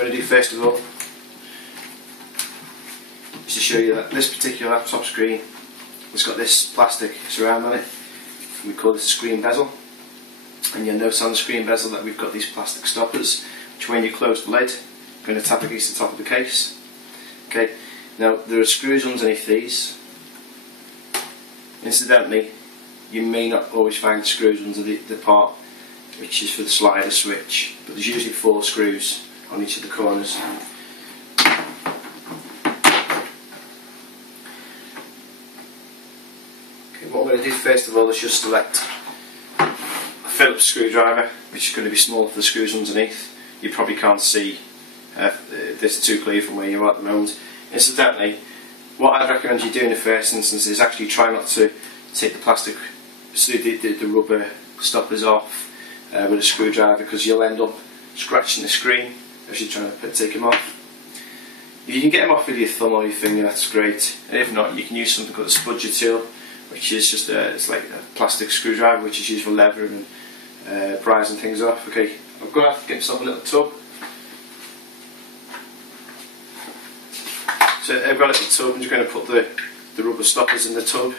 going to do first of all is to show you that this particular laptop screen has got this plastic surround on it. We call this a screen bezel, and you'll notice on the screen bezel that we've got these plastic stoppers which, when you close the lid, are going to tap against the top of the case. Okay, now there are screws underneath these. Incidentally, you may not always find screws under the part which is for the slider switch, but there's usually 4 screws on each of the corners. Okay, what I'm going to do first of all is just select a Phillips screwdriver, which is going to be small for the screws underneath. You probably can't see this too clear from where you are at the moment. Incidentally, what I'd recommend you do in the first instance is actually try not to take the plastic, the rubber stoppers off with a screwdriver, because you'll end up scratching the screen as you're trying to take them off. If you can get them off with your thumb or your finger, that's great, and if not, you can use something called a Fujitsu, which is just it's like a plastic screwdriver which is used for levering and prizing things off. Okay, I'm going to have to get myself a little tub. So I've got a little tub. I'm just going to put the rubber stoppers in the tub.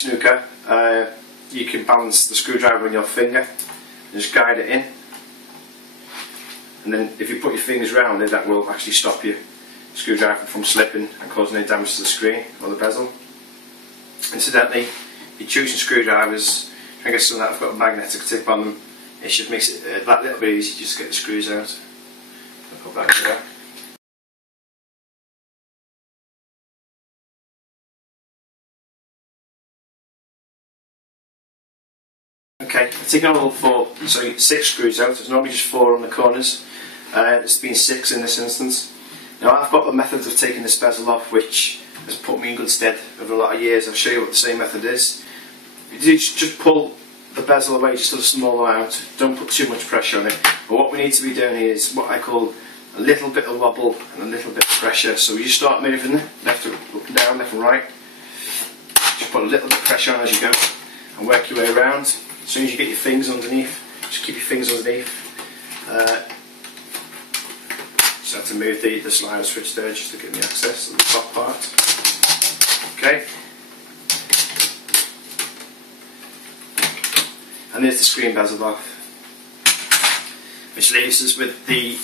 Snooker, you can balance the screwdriver on your finger and just guide it in, and then if you put your fingers around it, that will actually stop your screwdriver from slipping and causing any damage to the screen or the bezel. Incidentally, if you're choosing screwdrivers, I guess some that have got a magnetic tip on them, it just makes it that little bit easier just to get the screws out. I'll put that in there. Okay, I've taken all 6 screws out. There's normally just 4 on the corners. There's been 6 in this instance. Now I've got a method of taking this bezel off which has put me in good stead over a lot of years. I'll show you what the same method is. You just pull the bezel away just a small amount. Don't put too much pressure on it. But what we need to be doing here is what I call a little bit of wobble and a little bit of pressure. So you start moving left and down, left and right. Just put a little bit of pressure on as you go and work your way around. As soon as you get your fingers underneath, just keep your fingers underneath. Just have to move the slider switch there just to give me access to the top part. Okay. And there's the screen bezel off, which leaves us with the,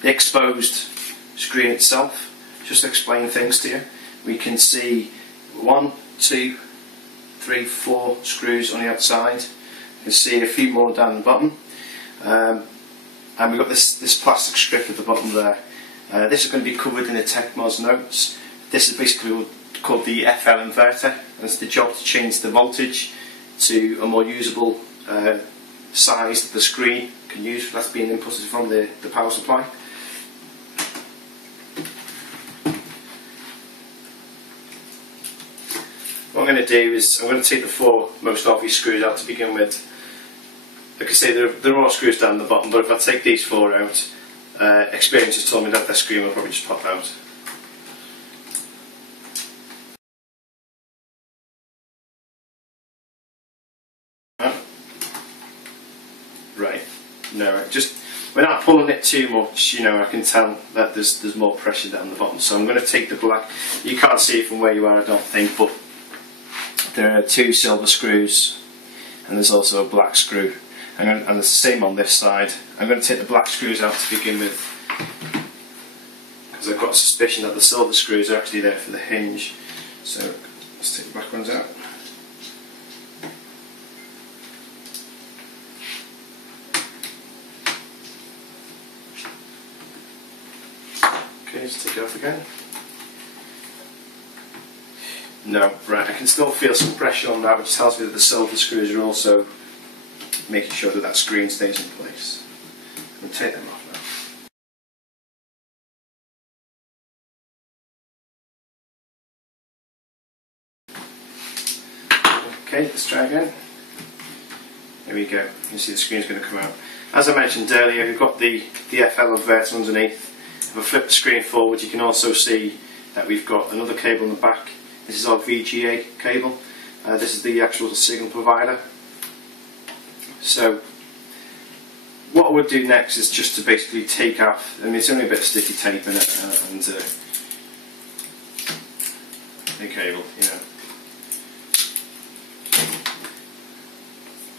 the exposed screen itself. Just to explain things to you, we can see 1, 2, 3, 4 screws on the outside. You can see a few more down the bottom, and we've got this plastic strip at the bottom there. This is going to be covered in the Tekmoz notes. This is basically called the FL inverter, and it's the job to change the voltage to a more usable size that the screen can use. That's being inputted from the power supply. What I'm going to do is I'm going to take the 4 most obvious screws out to begin with. Like I say, there are screws down the bottom, but if I take these 4 out, experience has told me that the screen will probably just pop out. Right, no, just without pulling it too much, I can tell that there's more pressure down the bottom. So I'm going to take the black. You can't see it from where you are, I don't think, but there are 2 silver screws, and there's also a black screw, and it's the same on this side. I'm going to take the black screws out to begin with, because I've got a suspicion that the silver screws are actually there for the hinge. So let's take the black ones out. Okay, let's take it off again. No, right, I can still feel some pressure on that, which tells me that the silver screws are also making sure that that screen stays in place. I'm going to take them off now. Okay, let's try again. There we go, you can see the screen's going to come out. As I mentioned earlier, we've got the FL inverter underneath. If I flip the screen forward, you can also see that we've got another cable in the back. This is our VGA cable. This is the actual signal provider. So what I would do next is just to basically take off, I mean it's only a bit of sticky tape in it and a cable, you know.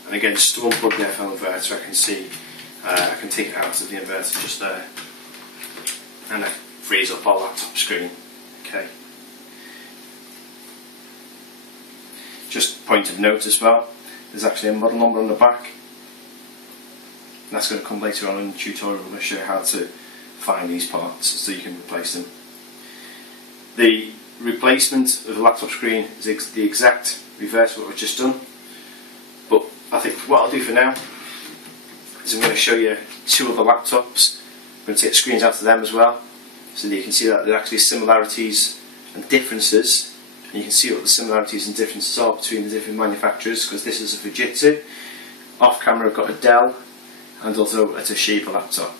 And again, just to unplug the FL inverter, I can see, I can take it out of the inverter just there, and it frees up our laptop screen. Okay. Just point of note as well, there's actually a model number on the back. And that's going to come later on in the tutorial. I'm going to show you how to find these parts so you can replace them. The replacement of the laptop screen is the exact reverse of what we've just done. But I think what I'll do for now is I'm going to show you two other laptops. I'm going to take the screens out of them as well, so that you can see that there are actually similarities and differences. And you can see what the similarities and differences are between the different manufacturers, because this is a Fujitsu. Off camera I've got a Dell and also a Toshiba laptop.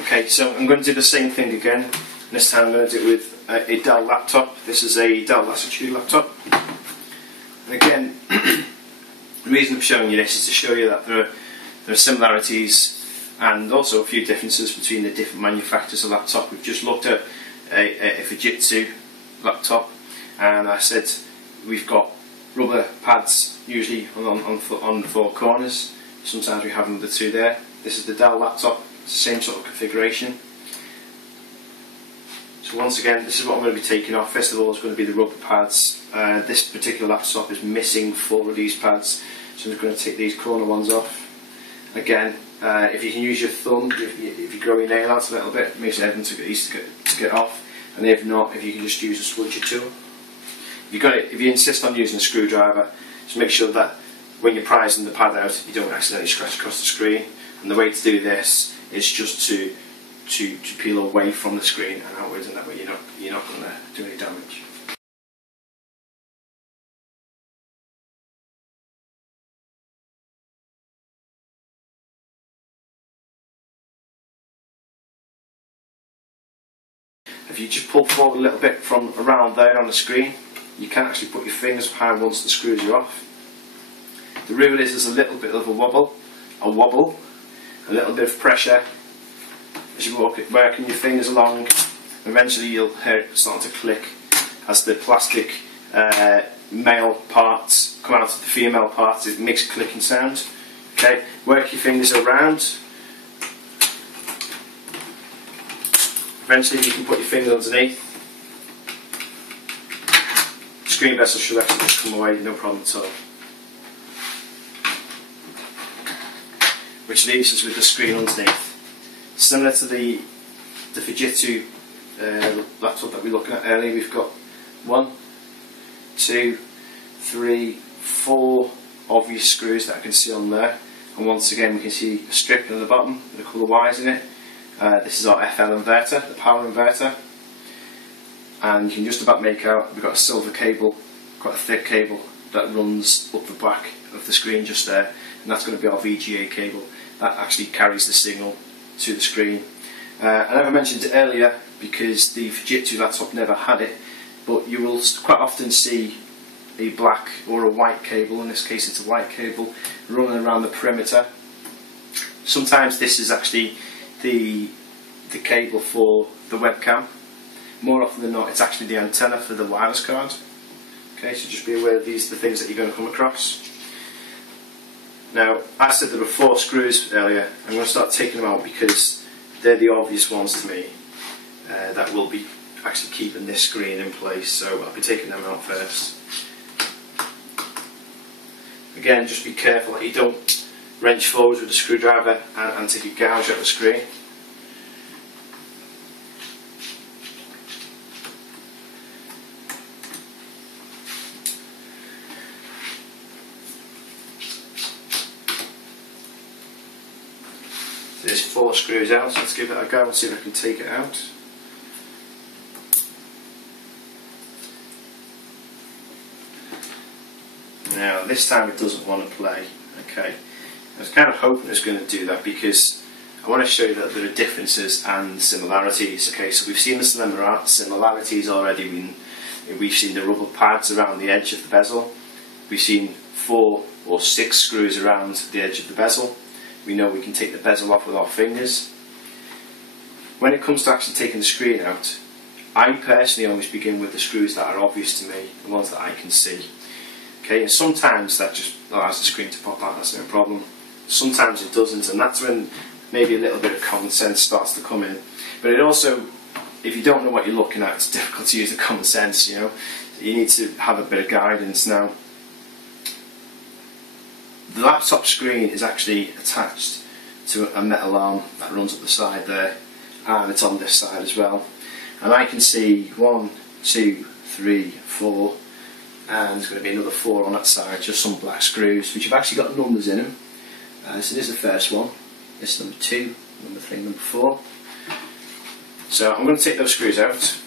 Okay, so I'm going to do the same thing again. This time I'm going to do it with a Dell laptop. This is a Dell Latitude laptop. And again, the reason I'm showing you this is to show you that there are similarities and also a few differences between the different manufacturers of laptop. We've just looked at a Fujitsu laptop, and I said we've got rubber pads usually on the four corners. Sometimes we have them the two there. This is the Dell laptop. Same sort of configuration. So once again, this is what I'm going to be taking off. First of all, it's going to be the rubber pads. This particular laptop is missing 4 of these pads, so I'm just going to take these corner ones off. Again, if you can use your thumb, if you grow your nail out a little bit, it makes it easy to get off. And if not, if you can just use a spudger tool. If you insist on using a screwdriver, just make sure that when you're prising the pad out, you don't accidentally scratch across the screen. And the way to do this is just to peel away from the screen and outwards, and that way you're not going to do any damage. If you just pull forward a little bit from around there on the screen, you can actually put your fingers behind once the screws are off. The rule is there's a little bit of a wobble, a little bit of pressure as you working your fingers along. Eventually you'll hear it starting to click as the plastic male parts come out of the female parts. It makes a clicking sound. Okay, work your fingers around. Eventually you can put your finger underneath. The screen vessel should actually just come away, no problem at all. Which leaves us with the screen underneath. Similar to the Fujitsu laptop that we were looking at earlier, we've got 1, 2, 3, 4 obvious screws that I can see on there. And once again we can see a strip at the bottom with a couple of wires in it. This is our FL inverter, the power inverter. And you can just about make out we've got a silver cable, quite a thick cable, that runs up the back of the screen just there. And that's going to be our VGA cable. That actually carries the signal to the screen. I never mentioned it earlier because the Fujitsu laptop never had it, but you will quite often see a black or a white cable, in this case it's a white cable, running around the perimeter. Sometimes this is actually the cable for the webcam, more often than not it's actually the antenna for the wireless card. Okay, so just be aware of these are the things that you're going to come across. Now, I said there were 4 screws earlier. I'm going to start taking them out because they're the obvious ones to me that will be actually keeping this screen in place, so I'll be taking them out first. Again, just be careful that you don't wrench forwards with the screwdriver and take a gouge out the screen. So there's 4 screws out, so let's give it a go and see if I can take it out. Now this time it doesn't want to play. Okay, I was kind of hoping it was going to do that because I want to show you that there are differences and similarities. Okay, so we've seen the similarities already. We've seen the rubber pads around the edge of the bezel. We've seen 4 or 6 screws around the edge of the bezel. We know we can take the bezel off with our fingers. When it comes to actually taking the screen out, I personally always begin with the screws that are obvious to me, the ones that I can see. Okay, and sometimes that just allows the screen to pop out, that's no problem. Sometimes it doesn't, and that's when maybe a little bit of common sense starts to come in. But it also, if you don't know what you're looking at, it's difficult to use the common sense, you know. You need to have a bit of guidance. Now, the laptop screen is actually attached to a metal arm that runs up the side there, and it's on this side as well. And I can see 1, 2, 3, 4, and there's going to be another 4 on that side, just some black screws which have actually got numbers in them. So this is the first one, this is number 2, number 3, number 4. So I'm going to take those screws out.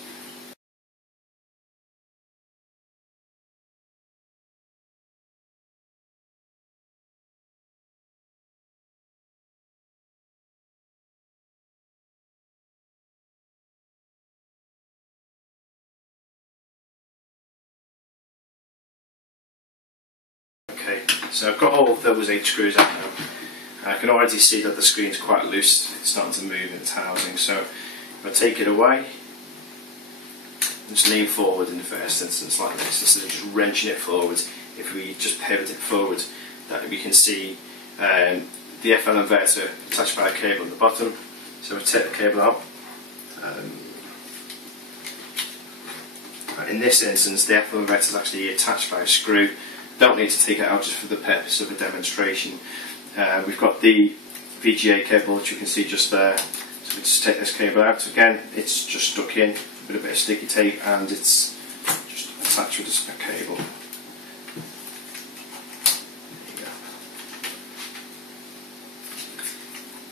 Okay, so I've got all of those 8 screws out now. I can already see that the screen is quite loose, it's starting to move in its housing, so if I take it away, just lean forward in the first instance like this, instead of just wrenching it forward. If we just pivot it forward, that we can see the FL inverter attached by a cable at the bottom. So we take the cable out. In this instance, the FL inverter is actually attached by a screw. Don't need to take it out just for the purpose of a demonstration. We've got the VGA cable, which you can see just there. So we just take this cable out. Again, it's just stuck in with a bit of sticky tape, and it's just attached with a spare cable. There you go.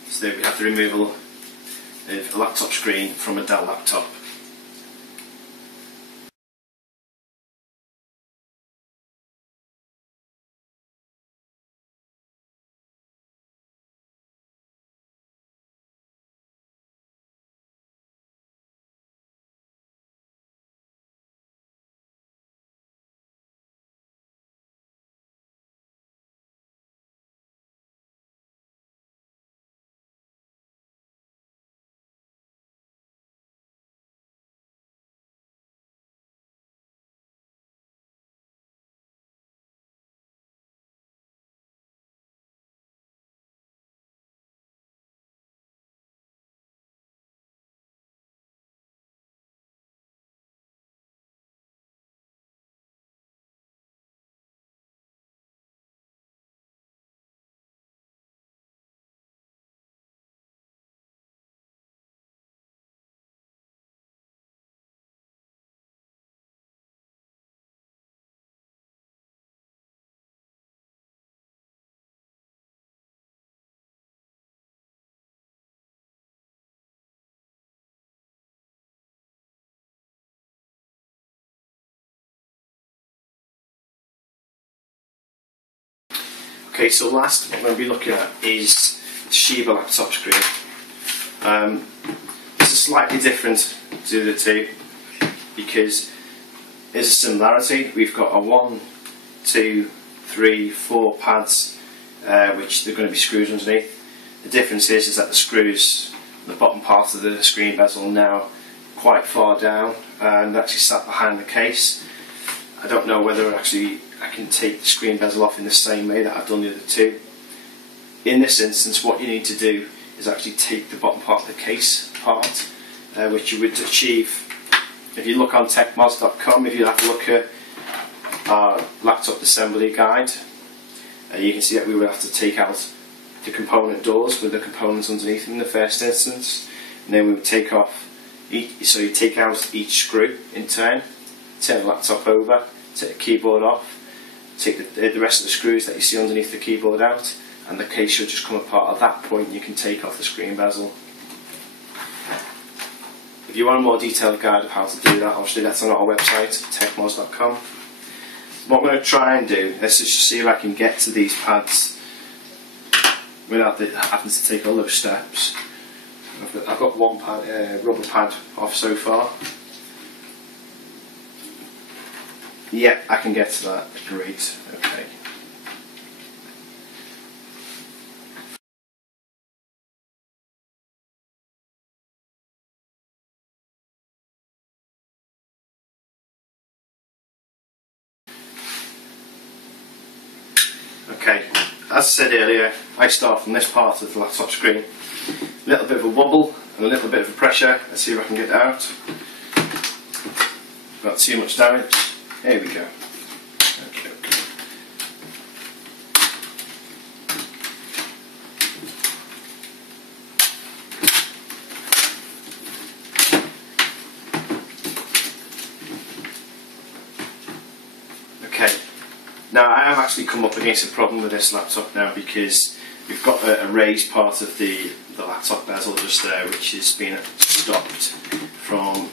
So there we have the removal of a laptop screen from a Dell laptop. Okay, so last what we're going to be looking at is the Toshiba laptop screen. This is slightly different to the two because there's a similarity. We've got a 1, 2, 3, 4 pads, which they're going to be screws underneath. The difference is that the screws, the bottom part of the screen bezel now quite far down and actually sat behind the case. I don't know whether actually I can take the screen bezel off in the same way that I've done the other two. In this instance, what you need to do is actually take the bottom part of the case apart, which you would achieve if you look on Tekmoz.com. If you have a look at our laptop assembly guide, you can see that we would have to take out the component doors with the components underneath them in the first instance, and then we would take off so you take out each screw in turn, turn the laptop over, take the keyboard off, take the rest of the screws that you see underneath the keyboard out, and the case should just come apart. At that point you can take off the screen bezel. If you want a more detailed guide of how to do that, obviously that's on our website, tekmoz.com. What I'm going to try and do, let's just see if I can get to these pads without having to take all those steps. I've got one pad, rubber pad off so far. Yeah, I can get to that. Great. Okay. Okay, as I said earlier, I start from this part of the laptop screen. A little bit of a wobble and a little bit of a pressure. Let's see if I can get it out. Not too much damage. There we go. Okay, okay. Okay. Now I have actually come up against a problem with this laptop now, because we've got a raised part of the laptop bezel just there, which has been stopped from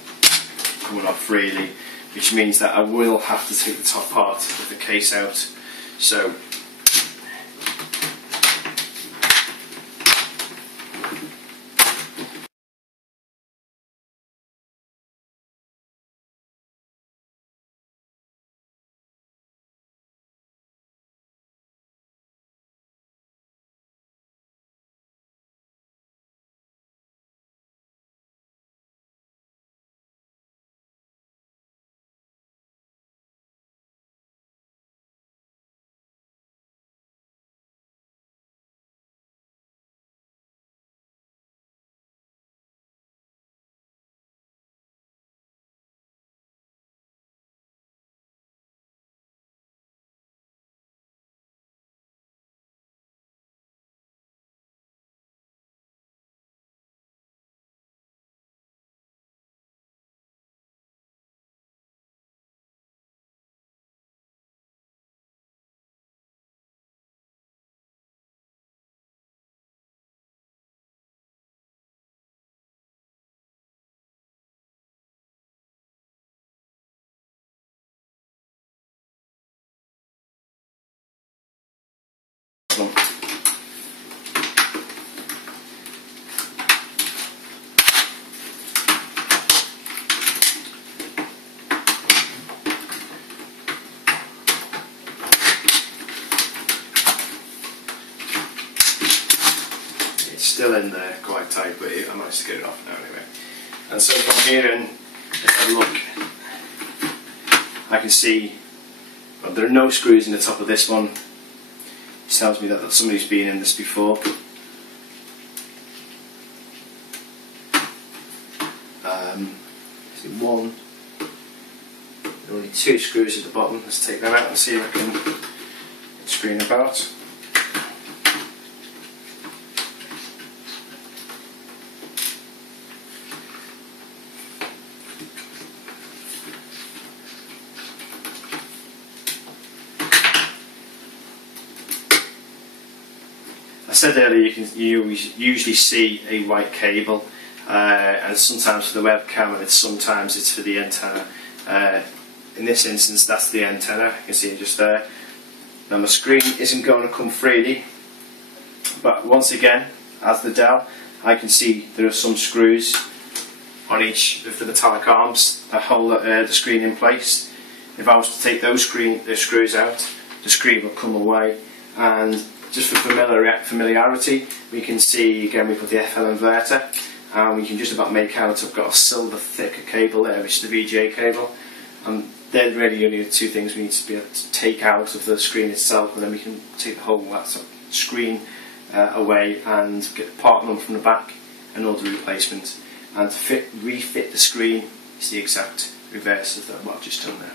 coming off freely, which means that I will have to take the top part of the case out. So still in there quite tight, but I managed to get it off now anyway. And so from here in, if I look, I can see there are no screws in the top of this one. It tells me that somebody's been in this before. See one, there are only two screws at the bottom. Let's take them out and see if I can get the screen apart. I said earlier you usually see a white cable, and sometimes for the webcam, and sometimes it's for the antenna. In this instance, that's the antenna. You can see it just there. Now my screen isn't going to come freely, but once again, as the Dell, I can see there are some screws on each of the metallic arms that hold the screen in place. If I was to take those screws out, the screen will come away. And just for familiarity, we can see again we've got the FL inverter, and we can just about make out I've got a silver thicker cable there, which is the VGA cable, and they're really only the two things we need to be able to take out of the screen itself, and then we can take the whole laptop screen away and get the part number from the back and order a replacement. And to refit the screen is the exact reverse of what I've just done there.